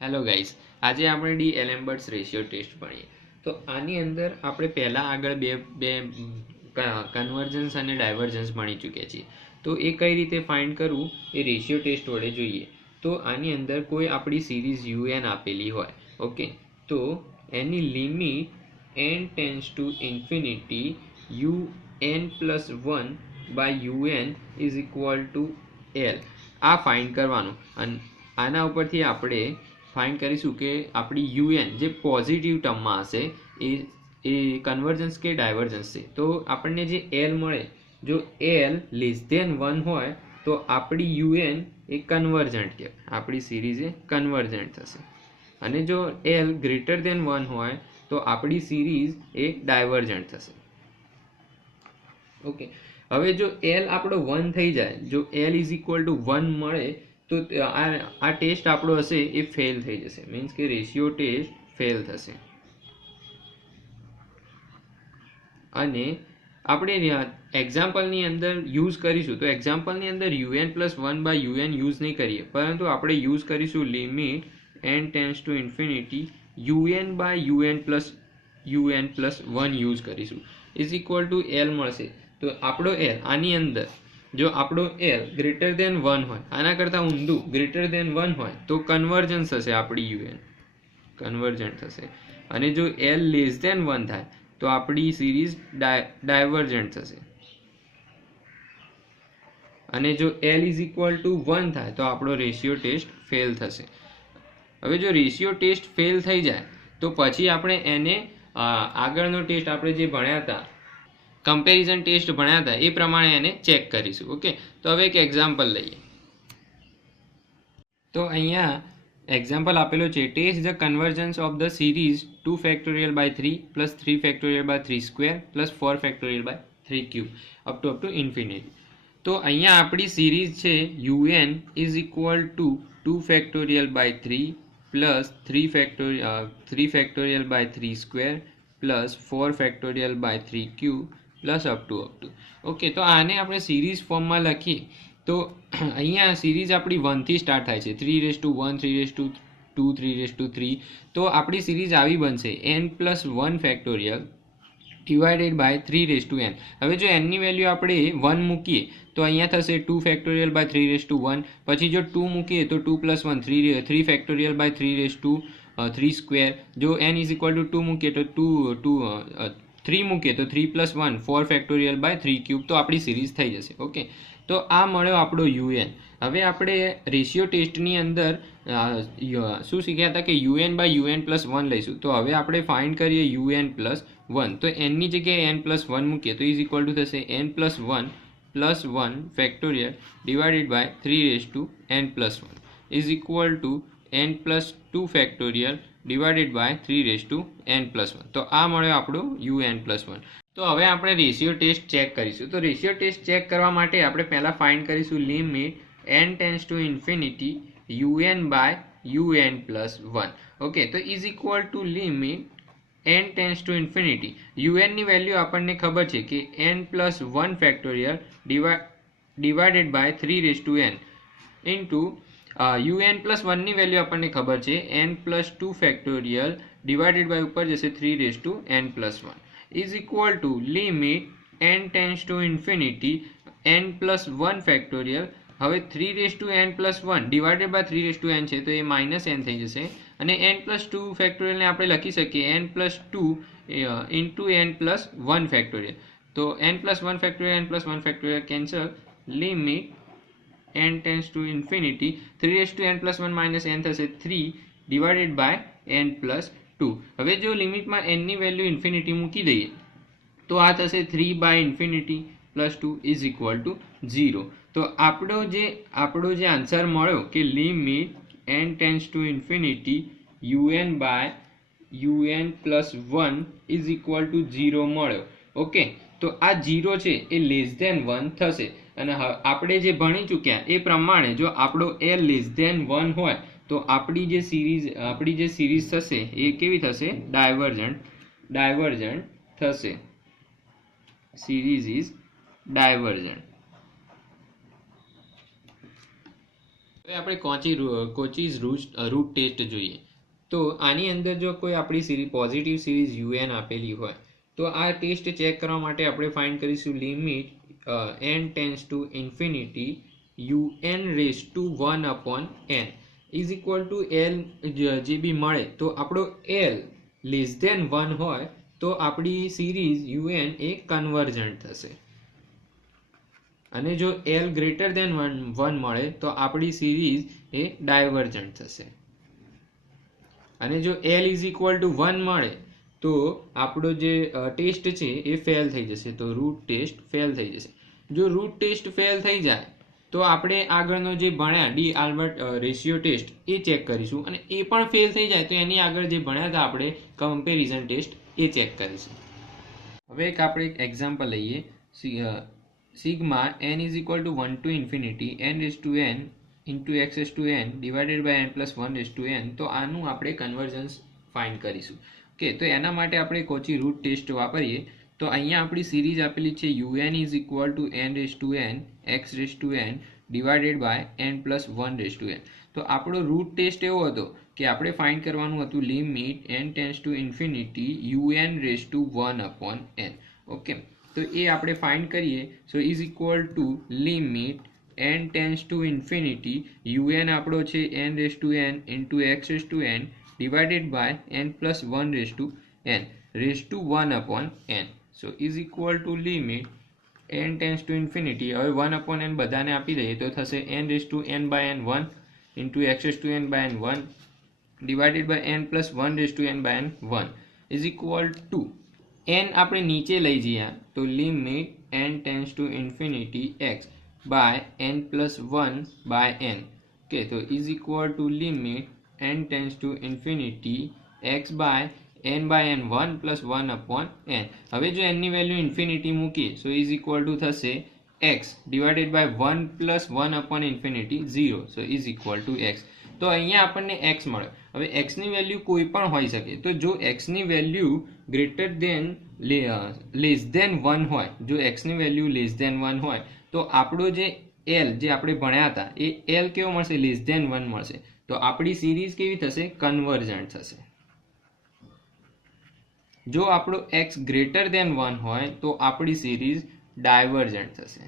Hello guys, આજે આપણે D એલેમ્બર્ટ્સ ratio test ભણીએ. તો આની અંદર આપણે પહેલાં આગળ બે બે કન્વર્જન્સ અને ડાયવર્જન્સ ભણી ચૂક્યા છીએ. તો એ કઈ રીતે ફાઇન્ડ કરવું એ રેશિયો ટેસ્ટ વડે જોઈએ. તો આની અંદર કોઈ આપણી સિરીઝ યુએન આપેલી હોય, ઓકે, તો એની limit n tends to infinity un plus 1 by un is equal to L, આ ફાઇન્ડ કરવાનું. અને આના ઉપરથી આપણે ફાઇન્ડ કરીશું કે આપણી યુએન જે પોઝિટિવ ટર્મમાં હશે એ કન્વર્જન્સ કે ડાયવર્જન્સ છે. તો આપણને જે એલ મળે, જો એલ લેસ ધેન 1 હોય તો આપણી યુએન એ કન્વર્જન્ટ કહેવાય, આપણી સિરીઝ એ કન્વર્જન્ટ થશે. અને જો એલ ગ્રેટર ધેન 1 હોય તો આપણી સિરીઝ એ ડાયવર્જન્ટ થશે. ઓકે, હવે જો એલ આપણો 1 થઈ જાય, જો એલ ઇઝ ઇક્વલ ટુ 1 મળે તો આ ટેસ્ટ આપણો હશે એ ફેલ થઈ જશે, મીન્સ કે રેશિયો ટેસ્ટ ફેલ થશે. અને આપણે એક્ઝામ્પલની અંદર યુઝ કરીશું, તો એક્ઝામ્પલની અંદર u n plus 1 by u n use નહીં કરીએ, પરંતુ આપણે યુઝ કરીશું limit n tends to infinity u n by u n plus 1 use કરીશું, ઇઝ ઇક્વલ ટુ એલ મળશે. તો આપણો એલ આની અંદર જો આપણો એલ ગ્રેટર ધેન 1 હોય, આના કરતાં ઊંધું ગ્રેટર ધેન 1 હોય તો કન્વર્જન્સ થશે, આપણી યુએન કન્વર્જન્ટ થશે. અને જો એલ લેસ ધેન 1 થાય તો આપણી સિરીઝ ડાયવર્જન્ટ થશે. અને જો એલ ઇઝ ઇક્વલ ટુ 1 થાય તો આપણો રેશિયો ટેસ્ટ ફેલ થશે. હવે જો રેશિયો ટેસ્ટ ફેલ થઈ જાય તો પછી આપણે એને આગળનો ટેસ્ટ આપણે જે ભણ્યા હતા, કમ્પેરિઝન ટેસ્ટ ભણ્યા હતા, એ પ્રમાણે એને ચેક કરીશું. ઓકે, તો હવે એક એક્ઝામ્પલ લઈએ. તો અહીંયા એક્ઝામ્પલ આપેલો છે, test the convergence of the series 2 factorial by 3 plus 3 factorial by 3 square plus 4 factorial by 3 cube up to infinity. તો અહીંયા આપણી સિરીઝ છે un is equal to 2 factorial by 3 plus 3 factorial by 3 square plus 4 factorial by 3 cube plus up to. Okay, તો આને આપણે series ફોર્મમાં લખીએ તો અહીંયા સિરીઝ આપણી 1 થી સ્ટાર્ટ થાય છે, 3:1, 3:2, 3:3. તો આપણી સિરીઝ આવી બનશે n plus 1 factorial divided by 3:n. હવે જો n ની વેલ્યુ આપણે 1 મૂકીએ તો અહીંયા થશે 2 ફેક્ટોરિયલ બાય 3:1. પછી જો 2 મૂકીએ તો 2 પ્લસ 1 3 ફેક્ટોરિયલ બાય 3 સ્ક્વેર. જો n ઇઝ ઇક્વલ ટુ 2 મૂકીએ તો 3 મૂકીએ તો 3 પ્લસ 1 4 ફેક્ટોરિયલ બાય 3 ક્યુબ. તો આપણી સિરીઝ થઈ જશે. ઓકે, તો આ મળ્યો આપણો યુએન. હવે આપણે રેશિયો ટેસ્ટની અંદર શું શીખ્યા હતા કે યુએન બાય યુએન પ્લસ 1 લઈશું. તો હવે આપણે ફાઇન્ડ કરીએ યુએન પ્લસ 1. તો એનની જગ્યાએ n પ્લસ 1 મૂકીએ તો ઇઝ ઇક્વલ ટુ થશે n plus 1 plus 1 factorial divided by 3:n plus 1 is equal to n plus 2 factorial divided by 3:n plus 1. તો આ મળ્યો આપણો un પ્લસ 1. તો હવે આપણે રેશિયો ટેસ્ટ ચેક કરીશું. તો રેશિયો ટેસ્ટ ચેક કરવા માટે આપણે પહેલાં ફાઇન્ડ કરીશું limit n tends to infinity un by un plus 1. Okay, તો is equal to limit n tends to infinity un ની વેલ્યુ આપણને ખબર છે કે n plus 1 factorial divided by 3:n into un plus 1 ની વેલ્યુ આપણને ખબર છે n plus 2 factorial divided by ઉપર જશે 3:n plus 1 is equal to limit n tends to infinity n plus 1 factorial. હવે 3:n plus 1 divided by 3:n છે તો એ minus n થઈ જશે. અને n plus 2 ફેક્ટોરિયલને આપણે લખી શકીએ n plus 2 into n plus 1 factorial. તો n plus 1 factorial n plus 1 factorial cancel. Limit n tends to infinity 3:n plus 1 minus n થશે 3 divided by n plus 2. હવે જો લિમિટમાં n ની વેલ્યુ ઇન્ફિનિટી મૂકી દઈએ તો આ થશે 3 by infinity plus 2 is equal to 0. તો આપણો જે આન્સર મળ્યો કે limit n tends to infinity un by un plus 1 is equal to 0 મળ્યો. ઓકે, તો આ 0 છે એ લેસ ધેન 1 થશે. અને આપણે જે ભણી ચૂક્યા એ પ્રમાણે જો આપણો l લેસ ધેન 1 હોય તો આપણી જે સિરીઝ થશે એ કેવી થશે? ડાયવર્જન્ટ થશે. Series is divergent. હવે આપણે કોચીઝ રૂટ ટેસ્ટ જોઈએ. તો આની અંદર જો કોઈ આપણી સિરીઝ પોઝિટિવ સિરીઝ યુએન આપેલી હોય તો આ ટેસ્ટ ચેક કરવા માટે આપણે ફાઇન્ડ કરીશું limit n tends to infinity un raise to 1 upon n is equal to l જે બી મળે તો આપણો l લેસ ધેન 1 હોય તો આપણી સિરીઝ un એ કન્વર્જન્ટ થશે, અને જો l ગ્રેટર ધેન 1 મળે તો આપણી સિરીઝ એ ડાયવર્જન્ટ થશે, અને જો l ઇઝ ઇક્વલ ટુ 1 મળે તો આપણો જે ટેસ્ટ છે એ ફેલ થઈ જશે, તો રૂટ ટેસ્ટ ફેલ થઈ જશે. જો રૂટ ટેસ્ટ ફેલ થઈ જાય તો આપણે આગળનો જે ભણ્યા ડી આલ્બર્ટ રેશિયો ટેસ્ટ એ ચેક કરીશું, અને એ પણ ફેલ થઈ જાય તો એની આગળ જે ભણ્યા હતા આપણે કમ્પેરિઝન ટેસ્ટ એ ચેક કરીશું. હવે આપણે એક એક્ઝામ્પલ લઈએ. Sigma n is equal to 1 to infinity n raise to n into x raise to n divided by n plus 1 raise to n. તો આનું આપણે કન્વર્જન્સ ફાઇન્ડ કરીશું. ઓકે, તો એના માટે આપણે કોચી રૂટ ટેસ્ટ વાપરીએ. તો અહીંયા આપણી સિરીઝ આપેલી છે un is equal to n raise to n x raise to n divided by n plus 1 raise to n. તો આપણો રૂટ ટેસ્ટ એવો હતો કે આપણે ફાઇન્ડ કરવાનું હતું limit n tends to infinity un raise to 1 upon n. Okay, તો એ આપણે ફાઇન્ડ કરીએ. So is equal to limit n tends to infinity un આપણો છે n raise to n into x raise to n divided by n plus 1 raise to n raise to 1 upon n. So is equal to limit n tends to infinity, હવે 1 upon n બધાને આપી દઈએ તો થશે n raise to n by n 1 into x raise to n by n 1 divided by n plus 1 raise to n by n 1 is equal to n આપણે નીચે લઈ જઈએ તો limit n tends to infinity x by n plus 1 by n. Okay, તો is equal to limit n tends to infinity x by n by n 1 plus 1 upon n. હવે જો n ની value infinity મૂકીએ so is equal to થશે x divided by 1 plus 1 upon infinity 0. So is equal to x. તો અહીંયા આપણને x મળે. હવે x ની વેલ્યુ કોઈ પણ હોઈ શકે, તો જો x ની value greater than less than 1 હોય, જો x ની વેલ્યુ લેસ ધેન 1 હોય તો આપણો જે l જે આપણે ભણ્યા હતા એ l કેવો મળશે? લેસ ધેન 1 મળશે. તો આપણી સિરીઝ કેવી થશે? કન્વર્જન્ટ થશે. જો આપણો x ગ્રેટર ધેન 1 હોય તો આપણી સિરીઝ ડાયવર્જન્ટ થશે,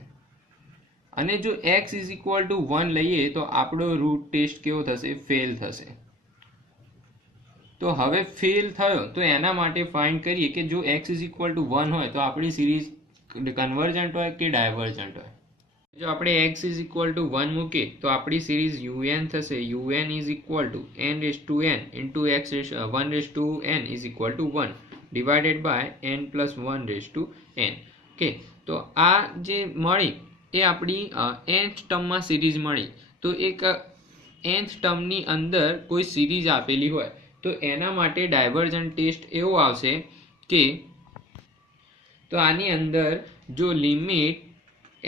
અને જો x ઇઝ ઇક્વલ ટુ 1 લઈએ તો આપણો રૂટ ટેસ્ટ કેવો થશે? ફેલ થશે. તો હવે ફેલ થયો તો એના માટે ફાઇન્ડ કરીએ કે જો x ઇઝ ઇક્વલ ટુ 1 હોય તો આપણી સિરીઝ કન્વર્જન્ટ હોય કે ડાયવર્જન્ટ હોય. જો આપણે x ઇઝ ઇક્વલ ટુ 1 મૂકીએ તો આપણી સિરીઝ un થશે un is equal to n raise to n into x 1 raise to n is equal to 1 divided by n plus 1 raise to n. Okay, તો આ જે મળી એ આપણી nth ટર્મમાં સિરીઝ મળી. તો એક nth ટર્મની અંદર કોઈ સિરીઝ આપેલી હોય તો એના માટે ડાયવર્જન્ટ ટેસ્ટ એવો આવશે કે તો આની અંદર જો limit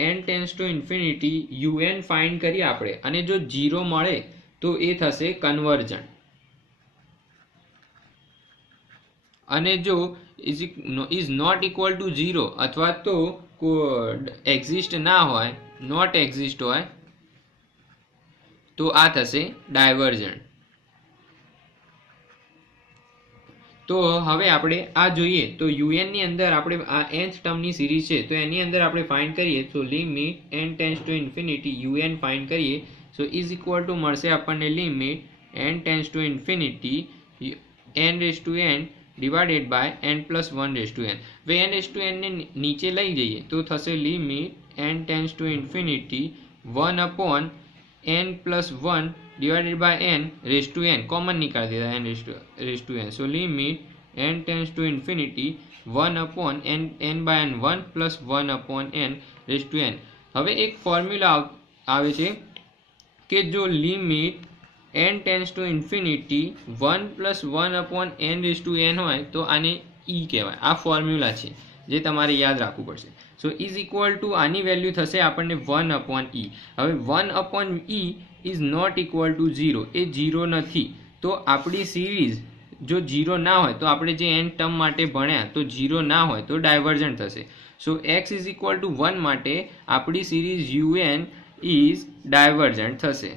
n tends to infinity un find કરીએ આપણે અને જો 0 મળે તો એ થશે કન્વર્જન્ટ, અને જો ઇઝ નોટ ઇક્વલ ટુ 0 અથવા તો એક્ઝિસ્ટ ના હોય, નોટ એક્ઝિસ્ટ હોય તો આ થશે ડાયવર્જન્ટ. તો હવે આપણે આ જોઈએ તો un ની અંદર આપણે આ nth ટર્મની સિરીઝ છે તો એની અંદર આપણે ફાઇન્ડ કરીએ તો limit n tends to infinity un find કરીએ સો ઇઝ ઇક્વલ ટુ મળશે આપણને limit n tends to infinity n raise to n divided by n plus 1 raise to n. હવે n રેઝ ટુ n ને નીચે લઈ જઈએ તો થશે limit n tends to infinity 1 upon n plus 1 divided by n raised to n, common निकाल देता है n raised to n. So limit n tends to infinity 1 upon n by n 1 plus 1 upon n raised to n. હવે એક formula આવે છે કે જો limit n tends to infinity 1 plus 1 upon n raised to n હોય તો આને e કહેવાય. આ ફોર્મ્યુલા છે જે તમારે યાદ રાખવું પડશે. સો ઇઝ ઇક્વલ ટુ આની વેલ્યુ થશે આપણને 1 અપોન e. હવે 1 upon e is not equal to 0, એ 0 નથી. તો આપણી સિરીઝ જો 0 ના હોય તો આપણે જે n ટર્મ માટે ભણ્યા તો 0 ના હોય તો ડાયવર્જન્ટ થશે. સો x ઇઝ ઇક્વલ ટુ 1 માટે આપણી સિરીઝ un ઇઝ ડાયવર્જન્ટ થશે.